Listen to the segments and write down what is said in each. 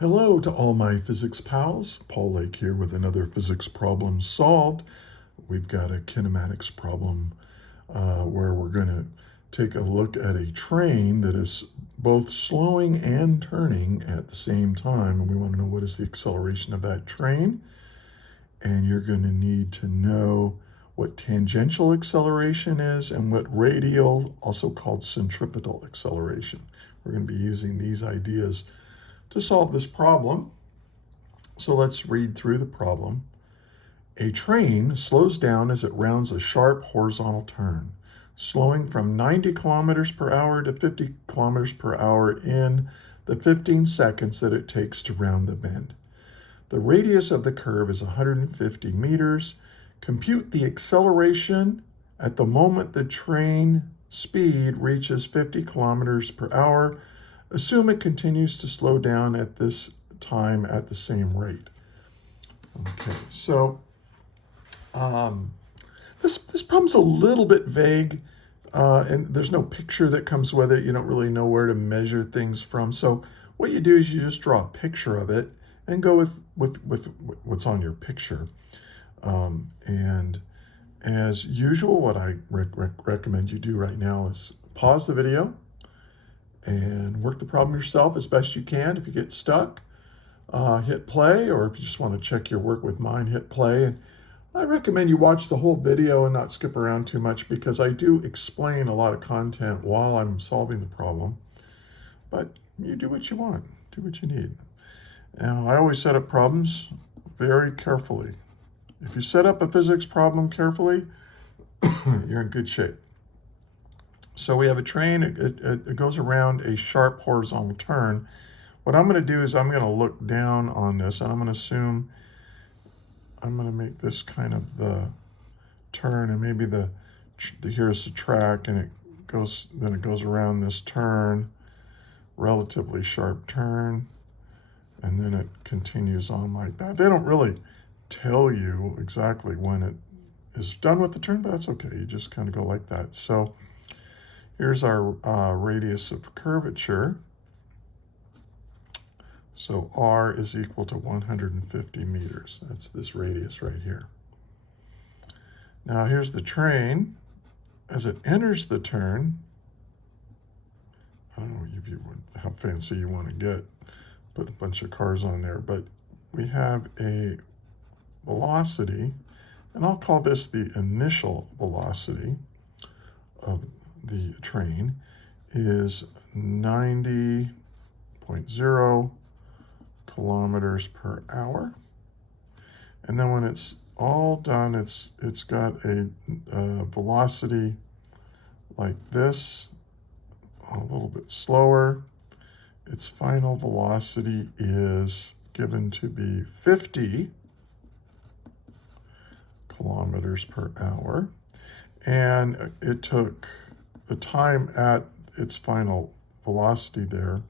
Hello to all my physics pals. Paul Lake here with another physics problem solved. We've got a kinematics problem where we're going to take a look at a train that is both slowing and turning at the same time. And we want to know what is the acceleration of that train. And you're going to need to know what tangential acceleration is and what radial, also called centripetal acceleration. We're going to be using these ideas to solve this problem. So let's read through the problem. A train slows down as it rounds a sharp horizontal turn, slowing from 90 kilometers per hour to 50 kilometers per hour in the 15 seconds that it takes to round the bend. The radius of the curve is 150 meters. Compute the acceleration at the moment the train speed reaches 50 kilometers per hour. Assume it continues to slow down at this time at the same rate. Okay, so this problem's a little bit vague, and there's no picture that comes with it. You don't really know where to measure things from. So what you do is you just draw a picture of it and go with what's on your picture. And as usual, what I recommend you do right now is pause the video and work the problem yourself as best you can. If you get stuck, hit play, or if you just want to check your work with mine, hit play. And I recommend you watch the whole video and not skip around too much, because I do explain a lot of content while I'm solving the problem. But you do what you want, do what you need. Now, I always set up problems very carefully. If you set up a physics problem carefully, you're in good shape. So we have a train, it goes around a sharp horizontal turn. What I'm going to do is I'm going to look down on this, and I'm going to assume I'm going to make this kind of the turn, and maybe here's the track, and it goes around this turn, relatively sharp turn, and then it continues on like that. They don't really tell you exactly when it is done with the turn, but that's okay. You just kind of go like that. So here's our radius of curvature. So R is equal to 150 meters. That's this radius right here. Now here's the train. As it enters the turn, I don't know how fancy you want to get. Put a bunch of cars on there, but we have a velocity, and I'll call this the initial velocity of the train, is 90.0 kilometers per hour. And then when it's all done, it's got a velocity like this, a little bit slower. Its final velocity is given to be 50 kilometers per hour. And it took the time at its final velocity there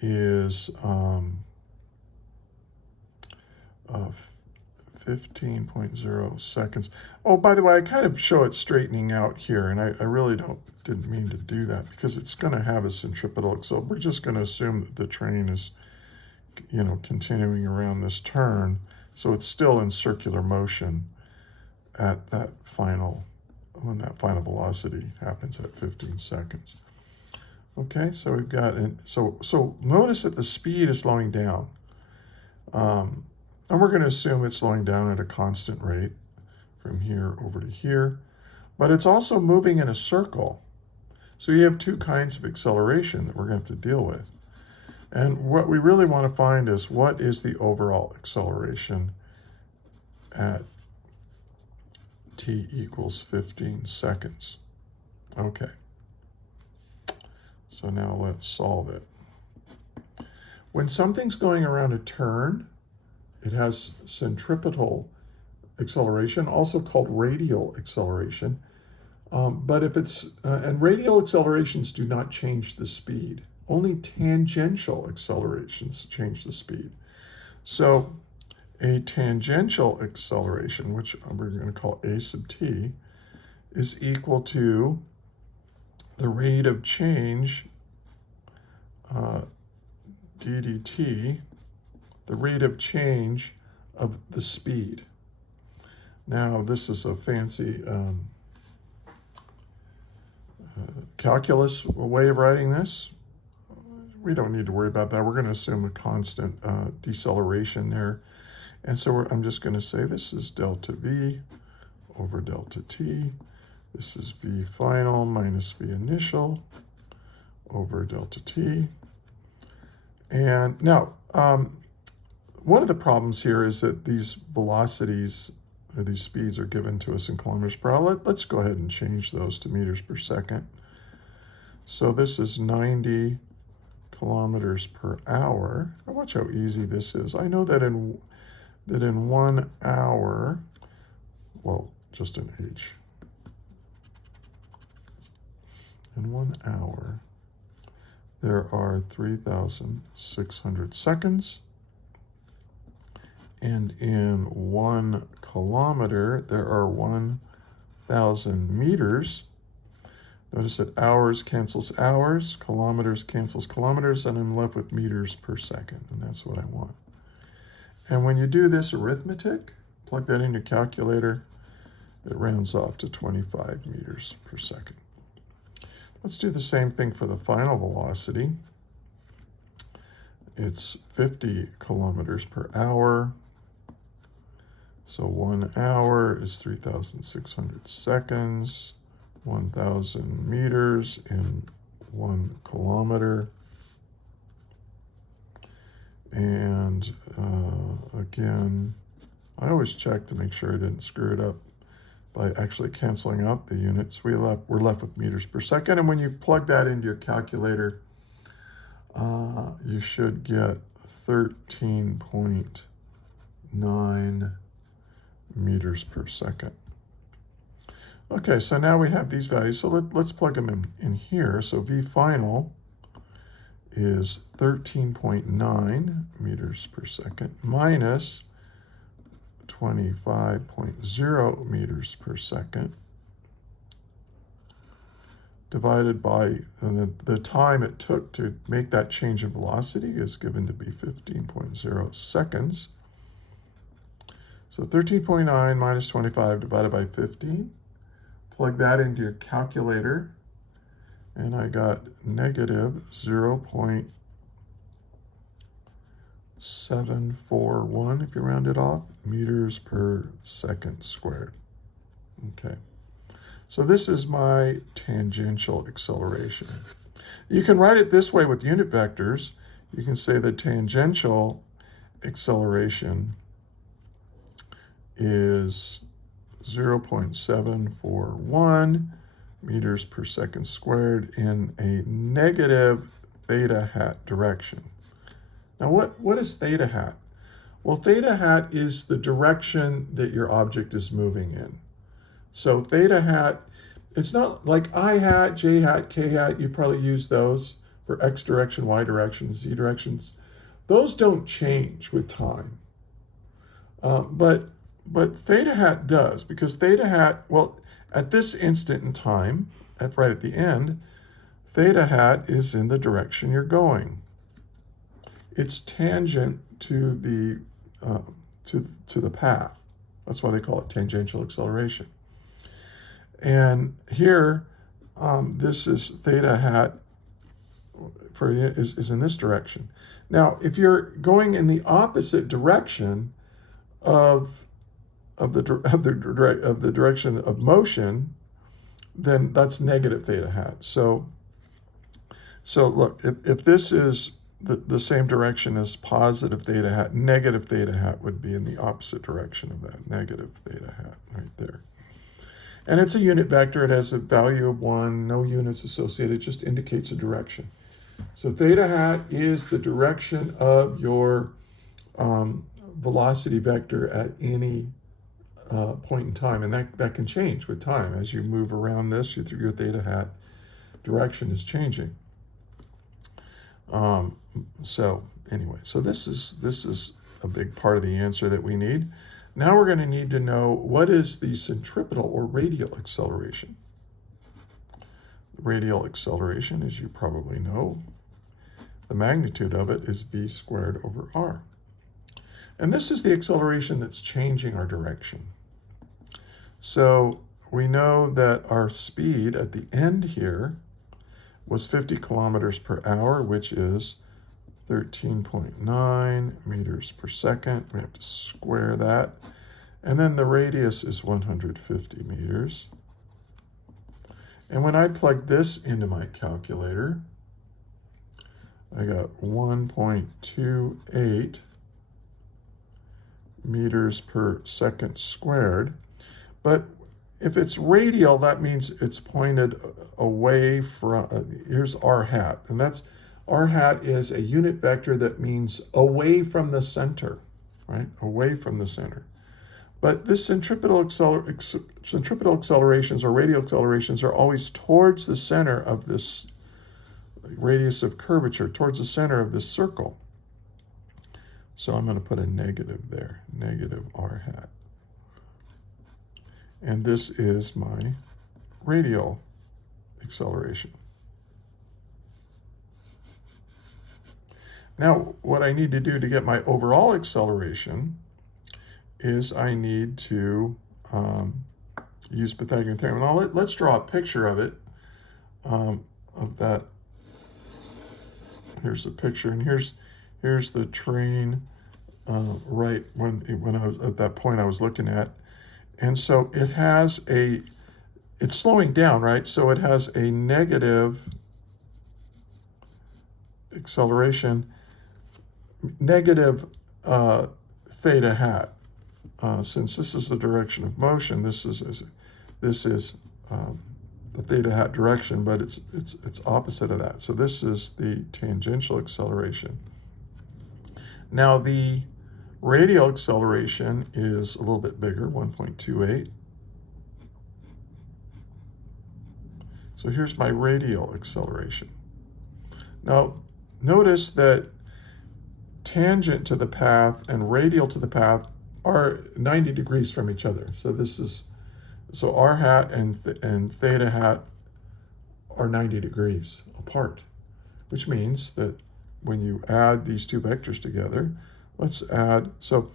is 15.0 seconds. Oh, by the way, I kind of show it straightening out here, and I really didn't mean to do that, because it's going to have a centripetal. So we're just going to assume that the train is, continuing around this turn. So it's still in circular motion at when that final velocity happens at 15 seconds. Okay, so we've got, so notice that the speed is slowing down. And we're going to assume it's slowing down at a constant rate from here over to here. But it's also moving in a circle. So you have two kinds of acceleration that we're going to have to deal with. And what we really want to find is, what is the overall acceleration at t equals 15 seconds. Okay. So now let's solve it. When something's going around a turn, it has centripetal acceleration, also called radial acceleration. But if it's, and radial accelerations do not change the speed. Only tangential accelerations change the speed. So a tangential acceleration, which we're going to call a sub t, is equal to the rate of change d dt, the rate of change of the speed. Now, this is a fancy calculus way of writing this. We don't need to worry about that. We're going to assume a constant deceleration there. And so I'm just going to say this is delta v over delta t. This is v final minus v initial over delta t. And now, one of the problems here is that these velocities or these speeds are given to us in kilometers per hour. Let's go ahead and change those to meters per second. So this is 90 kilometers per hour. Now watch how easy this is. I know that in 1 hour, well, just an h. In 1 hour, there are 3,600 seconds. And in 1 kilometer, there are 1,000 meters. Notice that hours cancels hours, kilometers cancels kilometers, and I'm left with meters per second, and that's what I want. And when you do this arithmetic, plug that in your calculator, it rounds off to 25 meters per second. Let's do the same thing for the final velocity. It's 50 kilometers per hour. So 1 hour is 3,600 seconds, 1,000 meters in 1 kilometer. And again, I always check to make sure I didn't screw it up by actually canceling out the units. We're left with meters per second. And when you plug that into your calculator, you should get 13.9 meters per second. Okay, so now we have these values. So let's plug them in here. So V final is 13.9 meters per second minus 25.0 meters per second divided by the time it took to make that change in velocity is given to be 15.0 seconds. So 13.9 minus 25 divided by 15. Plug that into your calculator, and I got negative 0.741, if you round it off, meters per second squared. Okay, so this is my tangential acceleration. You can write it this way with unit vectors. You can say the tangential acceleration is 0.741 meters per second squared in a negative theta hat direction. Now what is theta hat? Well, theta hat is the direction that your object is moving in. So theta hat, it's not like I hat, j hat, k hat. You probably use those for x direction, y direction, z directions. Those don't change with time. But theta hat does, because theta hat, well, at this instant in time, right at the end, theta hat is in the direction you're going. It's tangent to the path. That's why they call it tangential acceleration. And here, this is theta hat is in this direction. Now, if you're going in the opposite direction of the direction of motion, then that's negative theta hat. So look, if this is the same direction as positive theta hat, negative theta hat would be in the opposite direction of that, negative theta hat right there. And it's a unit vector. It has a value of 1, no units associated, it just indicates a direction. So theta hat is the direction of your velocity vector at any point in time, and that can change with time. As you move around this, your theta hat direction is changing. So anyway, so this is a big part of the answer that we need. Now we're going to need to know, what is the centripetal or radial acceleration? Radial acceleration, as you probably know, the magnitude of it is v squared over r. And this is the acceleration that's changing our direction. So we know that our speed at the end here was 50 kilometers per hour, which is 13.9 meters per second. We have to square that. And then the radius is 150 meters. And when I plug this into my calculator, I got 1.28 meters per second squared. But if it's radial, that means it's pointed away from, here's r hat. And that's, r hat is a unit vector that means away from the center, right? Away from the center. But this centripetal accelerations or radial accelerations are always towards the center of this radius of curvature, towards the center of this circle. So I'm going to put a negative there, negative r hat. And this is my radial acceleration. Now, what I need to do to get my overall acceleration is I need to use Pythagorean theorem. Now let's draw a picture of it, of that. Here's the picture, and here's the train right when I was at that point I was looking at. And so it has it's slowing down, right? So it has a negative acceleration, negative theta hat. Since this is the direction of motion, this is the theta hat direction, but it's opposite of that. So this is the tangential acceleration. Now the radial acceleration is a little bit bigger, 1.28. So here's my radial acceleration. Now notice that tangent to the path and radial to the path are 90 degrees from each other. So so r hat and theta hat are 90 degrees apart, which means that when you add these two vectors together, let's add, the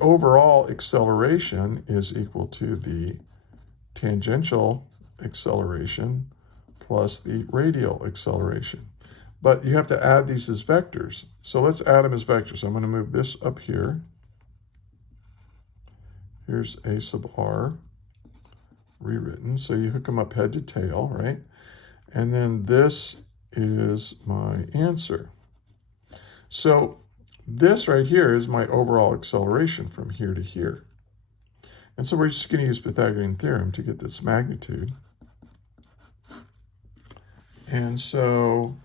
overall acceleration is equal to the tangential acceleration plus the radial acceleration. But you have to add these as vectors. So let's add them as vectors. I'm going to move this up here. Here's a sub r rewritten. So you hook them up head to tail, right? And then this is my answer. So this right here is my overall acceleration from here to here. And so we're just going to use Pythagorean theorem to get this magnitude. And so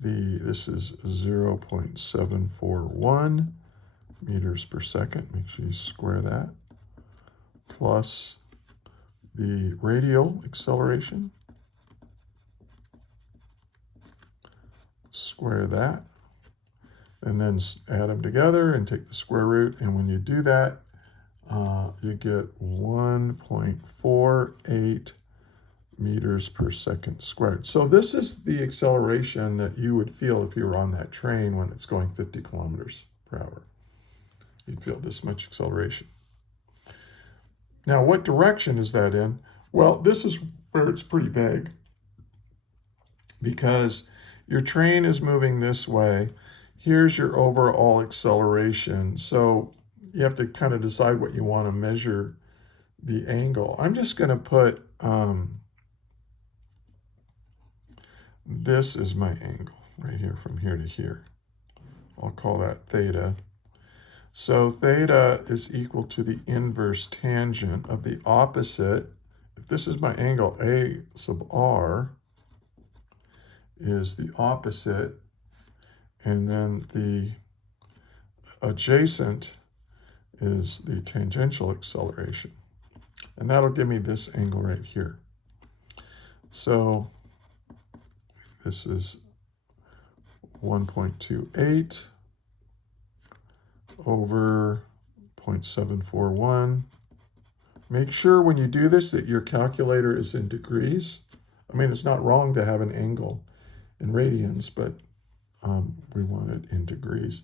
this is 0.741 meters per second. Make sure you square that. Plus the radial acceleration. Square that. And then add them together and take the square root. And when you do that, you get 1.48 meters per second squared. So this is the acceleration that you would feel if you were on that train when it's going 50 kilometers per hour. You'd feel this much acceleration. Now, what direction is that in? Well, this is where it's pretty vague, because your train is moving this way. Here's your overall acceleration. So you have to kind of decide what you want to measure the angle. I'm just going to put, this is my angle right here from here to here. I'll call that theta. So theta is equal to the inverse tangent of the opposite. If this is my angle, A sub r is the opposite, and then the adjacent is the tangential acceleration. And that'll give me this angle right here. So this is 1.28 over 0.741. Make sure when you do this that your calculator is in degrees. I mean, it's not wrong to have an angle in radians, but we want it in degrees.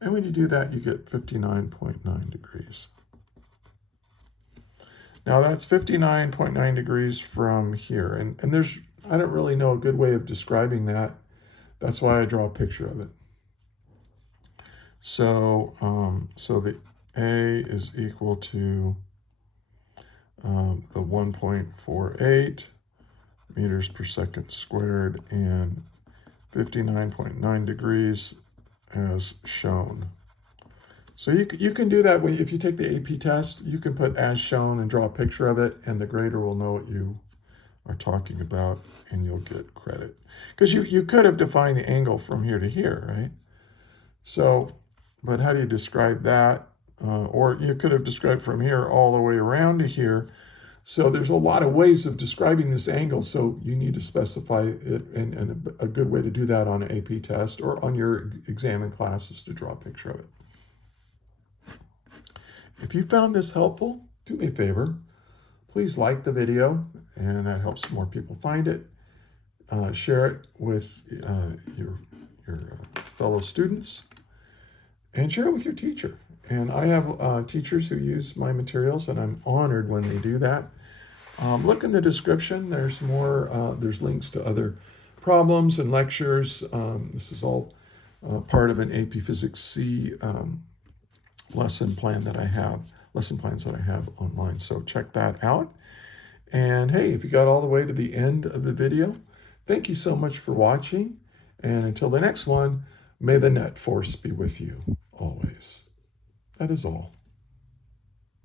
And when you do that, you get 59.9 degrees. Now that's 59.9 degrees from here. And I don't really know a good way of describing that. That's why I draw a picture of it. So, so the A is equal to the 1.48 meters per second squared and 59.9 degrees as shown. So you can do that if you take the AP test. You can put as shown and draw a picture of it, and the grader will know what you are talking about, and you'll get credit. Because you could have defined the angle from here to here, right? So, but how do you describe that? Or you could have described from here all the way around to here. So there's a lot of ways of describing this angle, so you need to specify it, and a good way to do that on an AP test or on your exam in class is to draw a picture of it. If you found this helpful, do me a favor. Please like the video, and that helps more people find it. Share it with your fellow students, and share it with your teacher. And I have teachers who use my materials, and I'm honored when they do that. Look in the description. There's more. There's links to other problems and lectures. This is all part of an AP Physics C lesson plans that I have online. So check that out. And hey, if you got all the way to the end of the video, thank you so much for watching. And until the next one, may the net force be with you always. That is all.